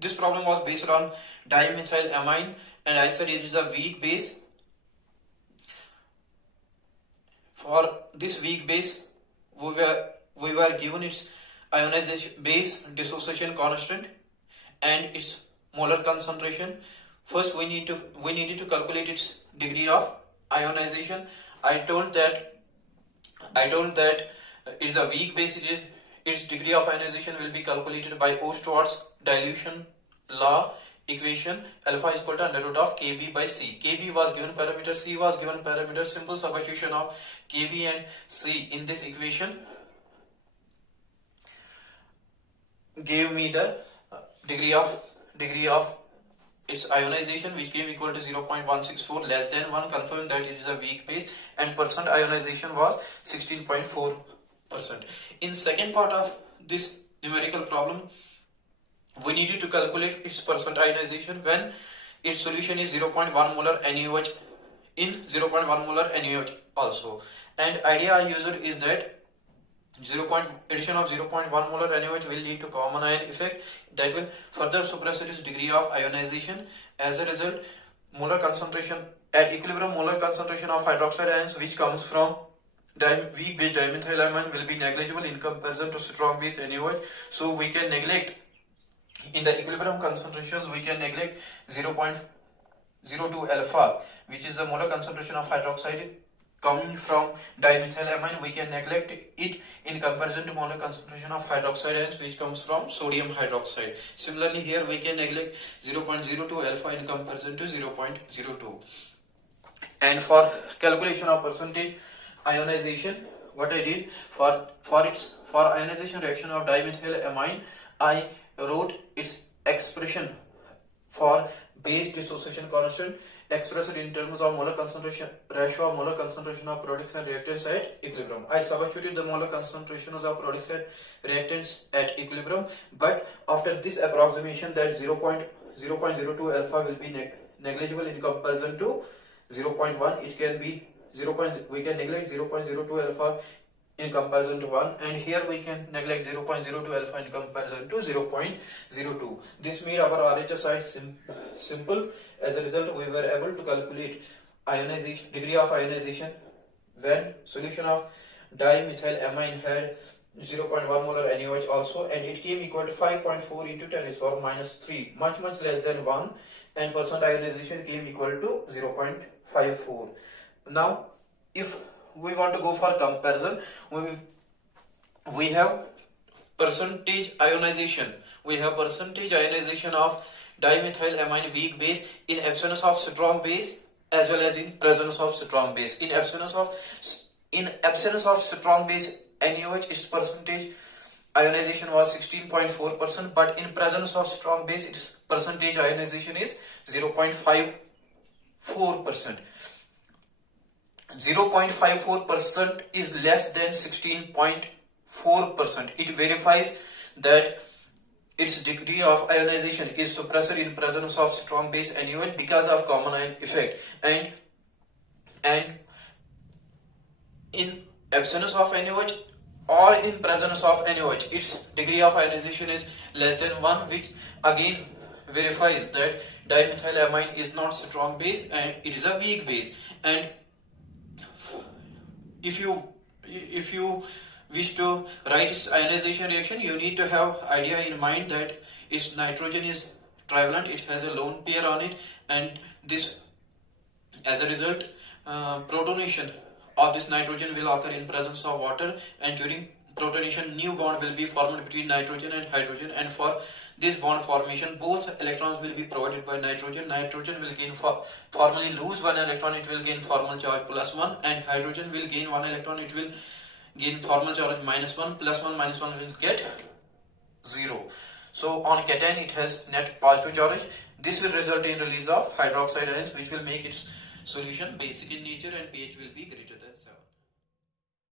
this problem was based on dimethylamine, and I said it is a weak base. For this weak base, we were given its ionization base dissociation constant and its molar concentration. First, we needed to calculate its degree of ionization. I told that it's a weak base. Its degree of ionization will be calculated by Ostert's dilution law equation. Alpha is equal to under root of Kb by C. Kb was given parameter, C was given parameter. Simple substitution of Kb and C in this equation gave me the degree of its ionization, which came equal to 0.164, less than 1, confirming that it is a weak base, and percent ionization was 16.4%. In second part of this numerical problem, we needed to calculate its percent ionization when its solution is 0.1 molar NaOH in 0.1 molar NaOH also. And idea I used is that addition of 0.1 molar NaOH will lead to common ion effect that will further suppress its degree of ionization. As a result, molar concentration at equilibrium, molar concentration of hydroxide ions which comes from weak base dimethylamine will be negligible in comparison to strong base NaOH. So we can neglect, in the equilibrium concentrations, we can neglect 0.02 alpha, which is the molar concentration of hydroxide coming from dimethylamine. We can neglect it in comparison to molar concentration of hydroxide ions which comes from sodium hydroxide. Similarly, here we can neglect 0.02 alpha in comparison to 0.02. And for calculation of percentage ionization, what I did for ionization reaction of dimethylamine, I wrote its expression for base dissociation constant expressed in terms of molar concentration ratio of molar concentration of products and reactants at equilibrium. I substituted the molar concentrations of products and reactants at equilibrium, but after this approximation that 0.02 alpha will be negligible in comparison to 0.1, it can be we can neglect 0.02 alpha in comparison to 1, and here we can neglect 0.02 alpha in comparison to 0.02. This made our RHS side simple. As a result, we were able to calculate degree of ionization when solution of dimethylamine had 0.1 molar NaOH also, and it came equal to 5.4 into 10 raised to power minus 3, much less than 1, and percent ionization came equal to 0.54. Now, if we want to go for comparison, we have percentage ionization. We have percentage ionization of dimethylamine weak base in absence of strong base as well as in presence of strong base. In absence of strong base NaOH, its percentage ionization was 16.4%, but in presence of strong base, its percentage ionization is 0.54%. 0.54% is less than 16.4%. It verifies that its degree of ionization is suppressed in presence of strong base NaOH because of common ion effect, and in absence of NaOH or in presence of NaOH, its degree of ionization is less than 1, which again verifies that dimethylamine is not strong base and it is a weak base. And if you wish to write its ionization reaction, you need to have idea in mind that its nitrogen is trivalent, it has a lone pair on it, and this, as a result, protonation of this nitrogen will occur in presence of water, and during protonation new bond will be formed between nitrogen and hydrogen, and for this bond formation both electrons will be provided by nitrogen. Nitrogen will gain formally lose one electron, it will gain formal charge +1, and hydrogen will gain one electron, it will gain formal charge -1, +1 -1 will get 0. So on cation it has net positive charge. This will result in release of hydroxide ions which will make its solution basic in nature and pH will be greater than 7.